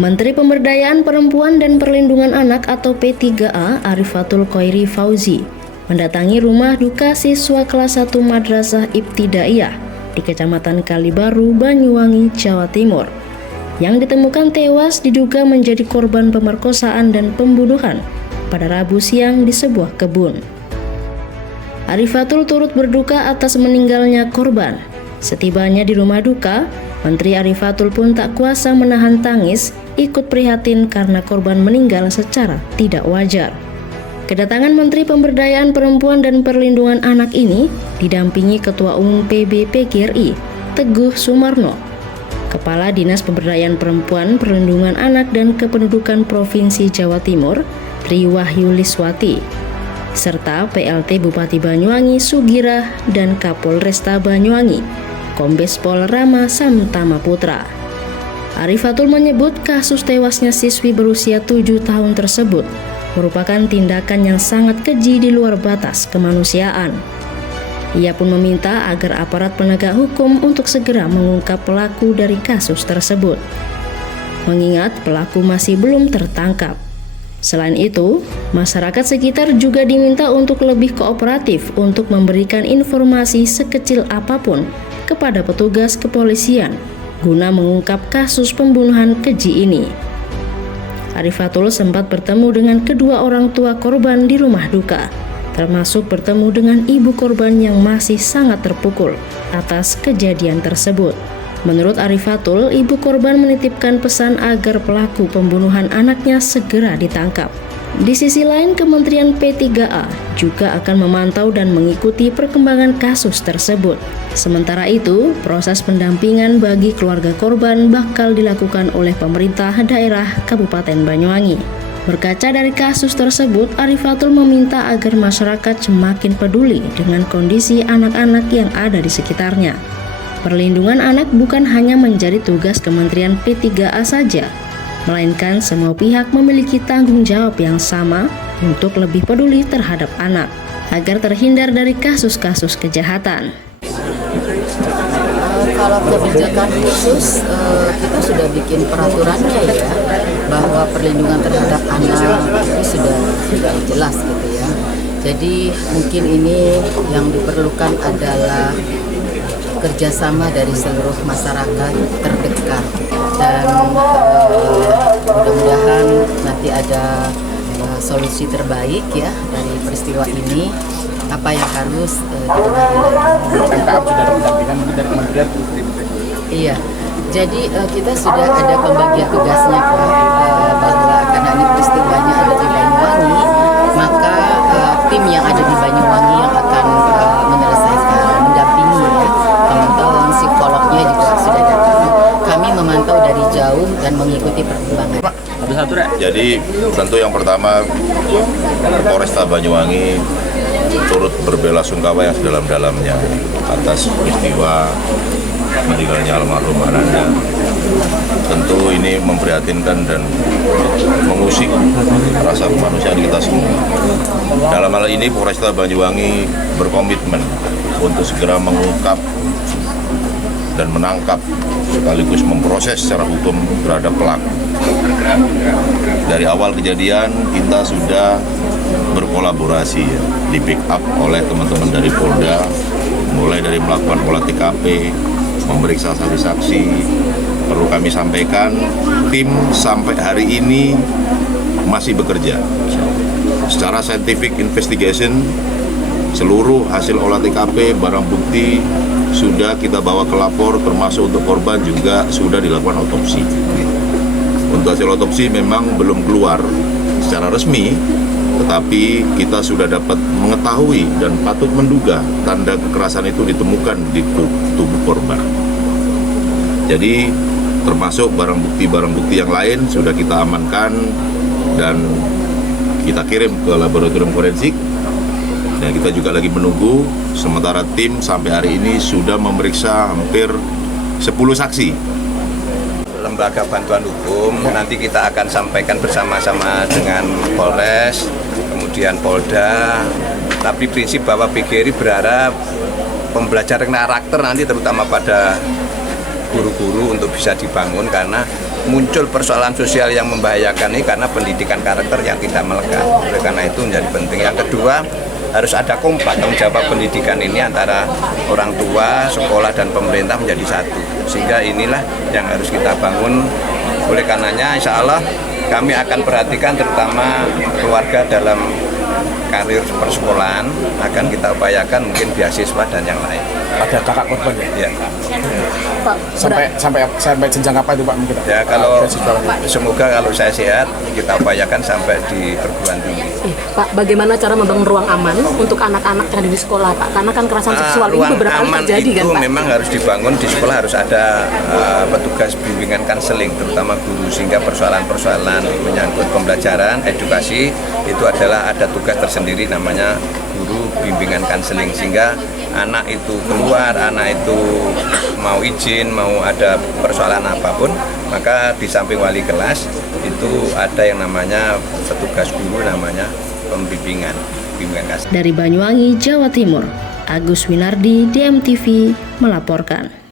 Menteri Pemberdayaan Perempuan dan Perlindungan Anak atau P3A Arifatul Khoiri Fauzi mendatangi rumah duka siswa kelas 1 Madrasah Ibtidaiyah di Kecamatan Kalibaru, Banyuwangi, Jawa Timur yang ditemukan tewas diduga menjadi korban pemerkosaan dan pembunuhan pada Rabu siang di sebuah kebun. Arifatul turut berduka atas meninggalnya korban. Setibanya di rumah duka, Menteri Arifatul pun tak kuasa menahan tangis ikut prihatin karena korban meninggal secara tidak wajar. Kedatangan Menteri Pemberdayaan Perempuan dan Perlindungan Anak ini didampingi Ketua Umum PB PGRI, Teguh Sumarno, Kepala Dinas Pemberdayaan Perempuan, Perlindungan Anak dan Kependudukan Provinsi Jawa Timur, Tri Wahyu Liswati, serta PLT Bupati Banyuwangi Sugira dan Kapolresta Banyuwangi, Kombes Pol Rama Samtama Putra. Arifatul menyebut kasus tewasnya siswi berusia 7 tahun tersebut merupakan tindakan yang sangat keji di luar batas kemanusiaan. Ia pun meminta agar aparat penegak hukum untuk segera mengungkap pelaku dari kasus tersebut, mengingat pelaku masih belum tertangkap. Selain itu, masyarakat sekitar juga diminta untuk lebih kooperatif untuk memberikan informasi sekecil apapun kepada petugas kepolisian guna mengungkap kasus pembunuhan keji ini. Arifatul sempat bertemu dengan kedua orang tua korban di rumah duka, termasuk bertemu dengan ibu korban yang masih sangat terpukul atas kejadian tersebut. Menurut Arifatul, ibu korban menitipkan pesan agar pelaku pembunuhan anaknya segera ditangkap. Di sisi lain, Kementerian P3A juga akan memantau dan mengikuti perkembangan kasus tersebut. Sementara itu, proses pendampingan bagi keluarga korban bakal dilakukan oleh pemerintah daerah Kabupaten Banyuwangi. Berkaca dari kasus tersebut, Arifatul meminta agar masyarakat semakin peduli dengan kondisi anak-anak yang ada di sekitarnya. Perlindungan anak bukan hanya menjadi tugas Kementerian P3A saja, melainkan semua pihak memiliki tanggung jawab yang sama untuk lebih peduli terhadap anak, agar terhindar dari kasus-kasus kejahatan. Kalau kebijakan khusus, kita sudah bikin peraturannya ya, bahwa perlindungan terhadap anak itu sudah jelas gitu ya. Jadi mungkin ini yang diperlukan adalah kerjasama dari seluruh masyarakat terdekat, dan mudah-mudahan nanti ada solusi terbaik ya dari peristiwa ini. Apa yang harus MKM sudah ada pendampingan dari kementerian? Iya, jadi kita sudah ada pembagian tugasnya Pak, bahwa karena ini peristiwanya ada di Banyuwangi, maka tim yang ada di Banyuwangi yang akan menyelesaikan, mendampingi ya, pemantauan psikolognya juga sudah datang. Kami memantau dari jauh dan mengikuti perkembangan. Jadi tentu yang pertama Polresta Banyuwangi turut berbelasungkawa yang sedalam-dalamnya atas peristiwa meninggalnya almarhum Ananda. Tentu ini memprihatinkan dan mengusik rasa kemanusiaan kita semua. Dalam hal ini Polresta Banyuwangi berkomitmen untuk segera mengungkap dan menangkap sekaligus memproses secara hukum terhadap pelaku. Dari awal kejadian kita sudah berkolaborasi ya, di pick up oleh teman-teman dari Polda, mulai dari melakukan olah TKP, memeriksa saksi-saksi. Perlu kami sampaikan, tim sampai hari ini masih bekerja. Secara scientific investigation, seluruh hasil olah TKP, barang bukti sudah kita bawa ke lapor, termasuk untuk korban juga sudah dilakukan otopsi. Untuk hasil otopsi memang belum keluar secara resmi, tetapi kita sudah dapat mengetahui dan patut menduga tanda kekerasan itu ditemukan di tubuh korban. Jadi termasuk barang bukti yang lain sudah kita amankan dan kita kirim ke laboratorium forensik. Dan kita juga lagi menunggu, sementara tim sampai hari ini sudah memeriksa hampir 10 saksi. Lembaga bantuan hukum nanti kita akan sampaikan bersama-sama dengan Polres, kemudian Polda. Tapi prinsip bahwa PGRI berharap pembelajaran karakter nanti terutama pada guru-guru untuk bisa dibangun, karena muncul persoalan sosial yang membahayakan ini karena pendidikan karakter yang tidak melekat. Oleh karena itu menjadi penting. Yang kedua, harus ada kompak tanggung jawab pendidikan ini antara orang tua, sekolah, dan pemerintah menjadi satu. Sehingga inilah yang harus kita bangun. Oleh karenanya insya Allah kami akan perhatikan terutama keluarga dalam karir persekolahan, akan kita upayakan mungkin beasiswa dan yang lain. Ada kakak korban ya? Ya. Pak, Sampai jenjang apa itu Pak mungkin? Ya kalau semoga kalau saya sehat kita upayakan sampai di perguruan tinggi. Pak, bagaimana cara membangun ruang aman untuk anak-anak yang ada di sekolah, Pak? Karena kan kekerasan seksual ini Ruang beberapa kali aman terjadi itu kan, Pak? memang harus dibangun di sekolah, harus ada petugas bimbingan konseling terutama guru, sehingga persoalan-persoalan menyangkut pembelajaran, edukasi itu adalah ada tugas tersendiri namanya guru bimbingan konseling, sehingga anak itu keluar, anak itu mau izin, mau ada persoalan apapun, maka di samping wali kelas itu ada yang namanya petugas guru namanya bimbingan konseling. Dari Banyuwangi, Jawa Timur, Agus Winardi, DMTV melaporkan.